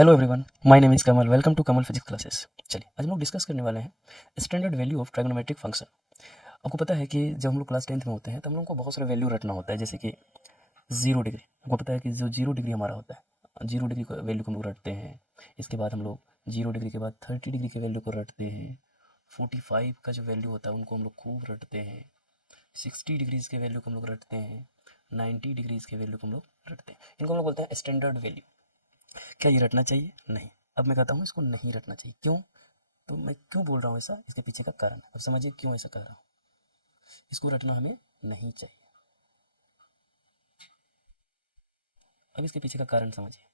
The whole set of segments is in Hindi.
Hello everyone, my name is Kamal. Welcome to Kamal physics classes. चलिए आज हम लोग डिस्कस करने वाले हैं standard value of trigonometric function. आपको पता है कि जब हम लोग क्लास 10th में होते हैं तो हम लोग को बहुत सारे वैल्यू रटना होता है, जैसे कि 0 डिग्री। आपको पता है कि जो 0 डिग्री हमारा होता है, 0 डिग्री का वैल्यू को हम लोग रटते हैं। इसके बाद हम लोग 0 डिग्री के बाद 30 डिग्री के वैल्यू को रटते हैं। 45 का जो वैल्यू होता है उनको हम लोग खूब रटते हैं। 60 डिग्रीज के वैल्यू को हम लोग रटते हैं। 90 डिग्रीज के वैल्यू को हम लोग रटते हैं। इनको हम लोग बोलते हैं स्टैंडर्ड वैल्यू। क्या ये रटना चाहिए? नहीं। अब मैं कहता हूँ इसको नहीं रटना चाहिए। क्यों? तो मैं क्यों बोल रहा हूँ ऐसा, इसके पीछे का कारण है। अब समझिए क्यों ऐसा कह रहा हूँ। इसको रटना हमें नहीं चाहिए। अब इसके पीछे का कारण समझिए।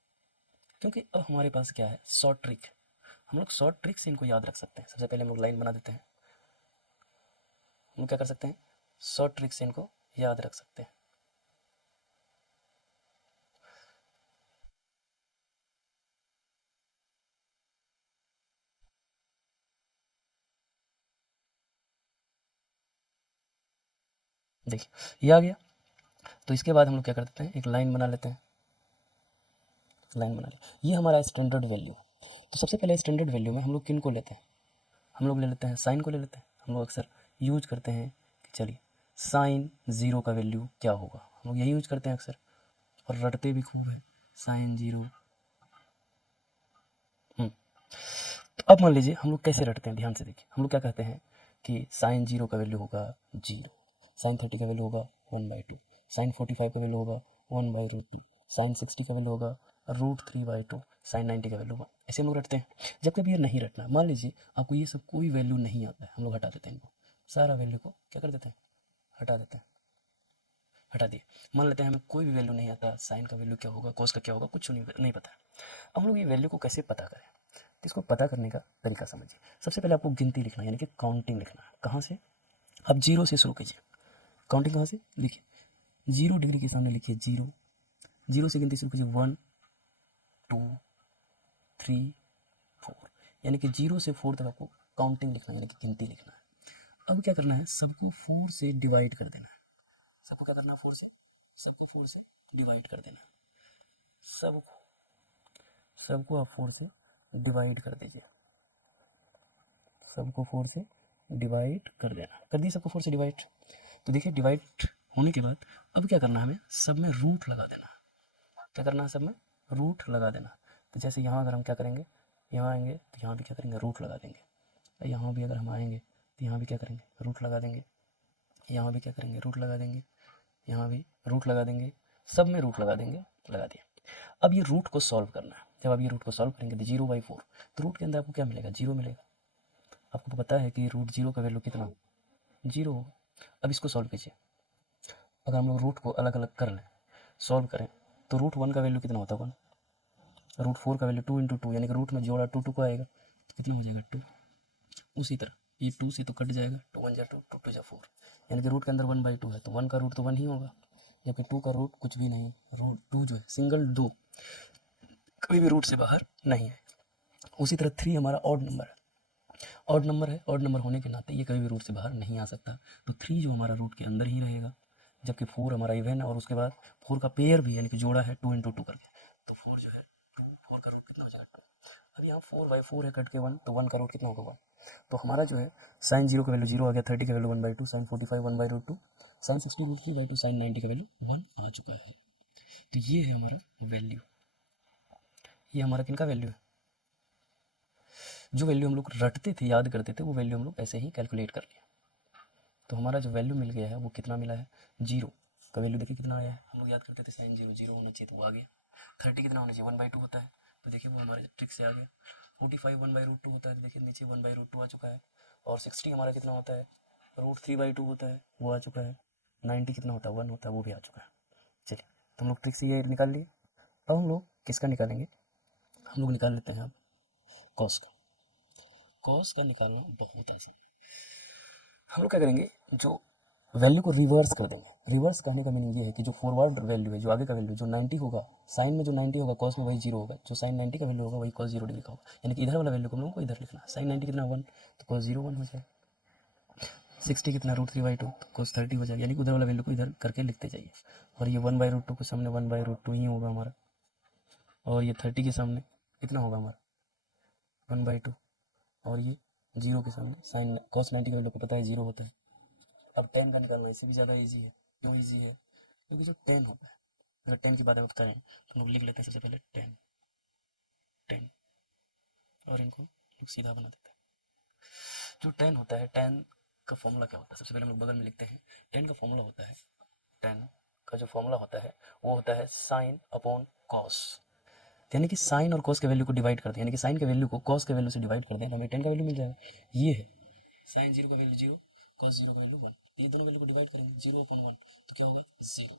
क्योंकि अब हमारे पास क्या है, शॉर्ट ट्रिक। हम लोग शॉर्ट ट्रिक से इनको याद रख सकते हैं। सबसे पहले हम लोग लाइन बना देते हैं। हम लोग क्या कर सकते हैं, शॉर्ट ट्रिक से इनको याद रख सकते हैं। देखिए ये आ गया। तो इसके बाद हम लोग क्या कर देते हैं, एक लाइन बना लेते हैं। लाइन बना लिया, ये हमारा स्टैंडर्ड वैल्यू। तो सबसे पहले स्टैंडर्ड वैल्यू में हम लोग किन को लेते हैं, हम लोग ले लेते हैं साइन को ले लेते हैं। हम लोग अक्सर यूज करते हैं कि चलिए साइन 0 का वैल्यू क्या होगा, हम लोग यही यूज करते हैं अक्सर, और रटते भी खूब है साइन 0। तो अब मान लीजिए हम लोग कैसे रटते हैं, ध्यान से देखिए। हम लोग क्या कहते हैं कि साइन 0 का वैल्यू होगा 0, साइन 30 का वैल्यू होगा 1/2, साइन 45 का वैल्यू होगा 1/√2, साइन 60 का वैल्यू होगा √3/2, साइन 90 का वैल्यू होगा। ऐसे हम लोग रटते हैं। जब कभी ये नहीं रटना, मान लीजिए आपको ये सब कोई वैल्यू नहीं आता है, हम लोग हटा देते हैं इनको। सारा वैल्यू को क्या कर देते हैं, हटा देते हैं। हटा दिए। मान लेते हैं हमें कोई भी वैल्यू नहीं आता, साइन का वैल्यू क्या होगा, कोस का क्या होगा, कुछ नहीं पता है। अब हम लोग ये वैल्यू को कैसे पता करें, तो इसको पता करने का तरीका समझिए। सबसे पहले आपको गिनती लिखना है, यानी कि काउंटिंग लिखना है। कहाँ से? आप 0 से शुरू कीजिए। काउंटिंग कहाँ से लिखिए, 0 डिग्री के सामने लिखिए 0। 0 से गिनती शुरू कीजिए 1 2 3 4, यानी कि 0 से 4 तक आपको काउंटिंग लिखना है, यानी कि गिनती लिखना है। अब क्या करना है, सबको 4 से डिवाइड कर देना है। सबको क्या करना है, 4 से, सबको 4 से डिवाइड कर देना है। सबको सबको आप 4 से डिवाइड कर दीजिए। सबको 4 से डिवाइड कर देना। कर दी सबको 4 से डिवाइड। तो देखिए डिवाइड होने के बाद अब क्या करना है, हमें सब में रूट लगा देना। क्या करना है, सब में रूट लगा देना। तो जैसे यहाँ अगर हम क्या करेंगे, यहाँ आएंगे तो यहाँ भी क्या करेंगे, रूट लगा देंगे। यहाँ भी अगर हम आएंगे तो यहाँ भी क्या करेंगे, रूट लगा देंगे। यहाँ भी क्या करेंगे, रूट लगा देंगे। यहाँ भी रूट लगा देंगे। सब में रूट लगा देंगे। लगा दिया। अब ये रूट को सॉल्व करना है। जब आप ये रूट को सॉल्व करेंगे तो 0/4, तो रूट के अंदर आपको क्या मिलेगा, 0 मिलेगा। आपको पता है कि √0 का वैल्यू कितना, 0 होगा। अब इसको सॉल्व कीजिए। अगर हम लोग रूट को अलग अलग कर लें, सॉल्व करें, तो √1 का वैल्यू कितना होता है, 1। √4 का वैल्यू 2 × 2, यानी कि रूट में जोड़ा 2 2 को आएगा तो कितना हो जाएगा, 2। उसी तरह ये 2 से तो कट जाएगा, 2 1 × 2, 2 2 4, यानी कि रूट के अंदर 1/2 है, तो 1 का रूट तो 1 ही होगा। जबकि 2 का रूट कुछ भी नहीं, रूट 2 जो है सिंगल 2 कभी भी रूट से बाहर नहीं है। उसी तरह 3 हमारा ऑड नंबर है। ऑड नंबर है, ऑड नंबर होने के नाते ये कभी भी रूट से बाहर नहीं आ सकता। तो 3 जो हमारा रूट के अंदर ही रहेगा। जबकि 4 हमारा इवन है, और उसके बाद 4 का पेयर भी यानी कि जोड़ा है 2 × 2 करके, तो 4 जो है 2, 4 का रूट कितना हो जाएगा, 2। अब यहाँ 4/4 है, कट के 1, तो 1 का रूट कितना होगा, 1। तो हमारा जो है साइन 0 का वैल्यू 0 आ गया, 30 का वैल्यू 1/2, साइन 45 1/√2, साइन 60 √3/2, साइन 90 का वैल्यू 1 आ चुका है। तो ये है हमारा वैल्यू। ये हमारा किनका वैल्यू है, जो वैल्यू हम लोग रटते थे, याद करते थे, वो वैल्यू हम लोग ऐसे ही कैलकुलेट कर लिया। तो हमारा जो वैल्यू मिल गया है वो कितना मिला है, 0 का वैल्यू देखिए कितना आया है। हम लोग याद करते थे साइन 0 0 होना चाहिए, तो वो आ गया। 30 कितना होना चाहिए, 1/2 होता है, तो देखिए वो हमारे ट्रिक से आ गया। 45 1/√2 होता है, तो देखिए नीचे 1/√2 आ चुका है। और 60 हमारा कितना होता है, √3/2 होता है, वो आ चुका है। 90 कितना होता है, 1 होता है, वो भी आ चुका है। चलिए, तो हम लोग ट्रिक से ये निकाल लिए। अब हम लोग किसका निकालेंगे, हम लोग निकाल लेते हैं अब कॉस का। कॉस का निकालना बहुत आसान। हम लोग क्या करेंगे, जो वैल्यू को रिवर्स कर देंगे। रिवर्स कहने का मीनिंग ये है कि जो फॉरवर्ड वैल्यू है, जो आगे का वैल्यू जो 90 होगा, साइन में जो 90 होगा कॉस में वही 0 होगा। जो साइन 90 का वैल्यू होगा वही कॉस 0 डिग्री का होगा, यानी कि इधर वाला वैल्यू को हम लोगों को इधर लिखना है। साइन 90 कितना 1, तो कॉस 0 1 हो जाएगा। 60 कितना √3/2, तो कॉस 30 हो जाएगा, यानी कि उधर वाला वैल्यू को इधर करके लिखते जाइए। और ये 1/√2 के सामने 1/√2 ही होगा हमारा, और ये 30 के सामने कितना होगा हमारा 1/2, और ये 0 के सामने साइन cos 90 का वैल्यू को पता है 0 होता है। अब tan का निकालना इससे भी ज़्यादा ईजी है। क्यों ईजी है? क्योंकि जो tan होता है, अगर tan की बात अगर करें तो हम लोग लिख लेते हैं सबसे पहले tan, और इनको लोग सीधा बना देते हैं। जो tan होता है, tan का फॉर्मूला क्या होता है, सबसे पहले हम लोग बगल में लिखते हैं। tan का फॉर्मूला होता है, tan का जो फॉर्मूला होता है वो होता है साइन अपॉन कॉस। यानी कि साइन और कॉस के वैल्यू को डिवाइड करते हैं, यानी कि साइन के वैल्यू को कॉस के वैल्यू से डिवाइड करते हैं तो हमें tan का वैल्यू मिल जाएगा। ये है साइन 0 का वैल्यू 0, कॉस 0 का वैल्यू 1। ये दोनों वैल्यू को डिवाइड करेंगे 0 अपॉन 1 तो क्या होगा 0।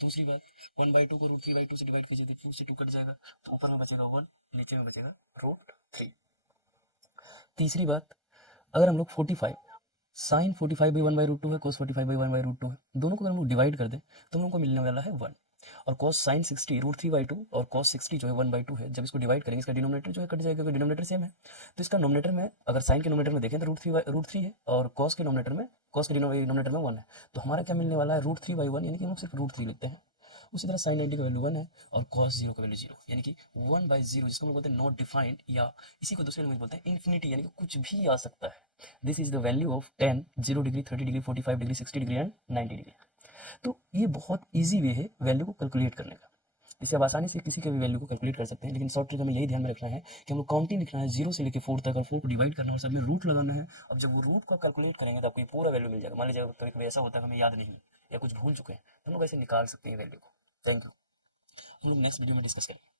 दूसरी बात 1/2 को √3/2 से डिवाइड कीजिए, 2 से 2 कट जाएगा तो ऊपर में बचेगा 1, नीचे में बचेगा √3। तीसरी बात, अगर हम लोग 45 साइन 45/1/√2 है, cos 45/1/√2 है, दोनों को अगर हम लोग डिवाइड कर दें तो हम लोग को मिलने वाला है 1। और cos साइन 60 √3/2 और cos 60 जो है 1/2 है, जब इसको डिवाइड करेंगे इसका डिनोमिनेटर जो है कट जाएगा, क्योंकि डिनोमिनेटर सेम है। तो इसका नोमिनेटर में अगर साइन के नोमिनेटर में देखें तो √3 है, और cos के नोमिनेटर में cos के डिनोमिनेटर में 1 है, तो हमारा क्या मिलने वाला है √3/1, यानी कि हम लोग सिर्फ √3 लिखते हैं। उसी तरह साइन 90 का वैल्यू 1 है और cos 0 का वैल्यू 0, यानी कि 1/0, जिसको हम लोग बोलते हैं नॉट डिफाइंड, या इसी को दूसरे लैंग्वेज बोलते हैं इन्फिनिटी, यानी कि कुछ भी आ सकता है। This is the value of tan 0 degree 30 degree 45 degree 60 degree and 90 degree. तो ये बहुत ईजी वे है वैल्यू को कैलकुलेट करने का। इसे आप आसानी से किसी के भी वैल्यू को कैलकुलेट कर सकते हैं, लेकिन शॉर्ट ट्रिक हमें यही ध्यान में रखना है कि हम लोग काउंटिंग लिखना है 0 से लेकर 4 तक, और 4 को डिवाइड करना है और सब में रूट लगाना है। अब जब वो रूट को कैलकुलेट करेंगे तो आपको ये पूरा वैल्यू मिल जाएगा। मान लीजिए कभी कभी ऐसा होता है हमें याद नहीं या कुछ भूल चुके हैं तो हम लोग ऐसे निकाल सकते हैं वैल्यू को। Thank you. हम लोग नेक्स्ट वीडियो में डिस्कस करेंगे।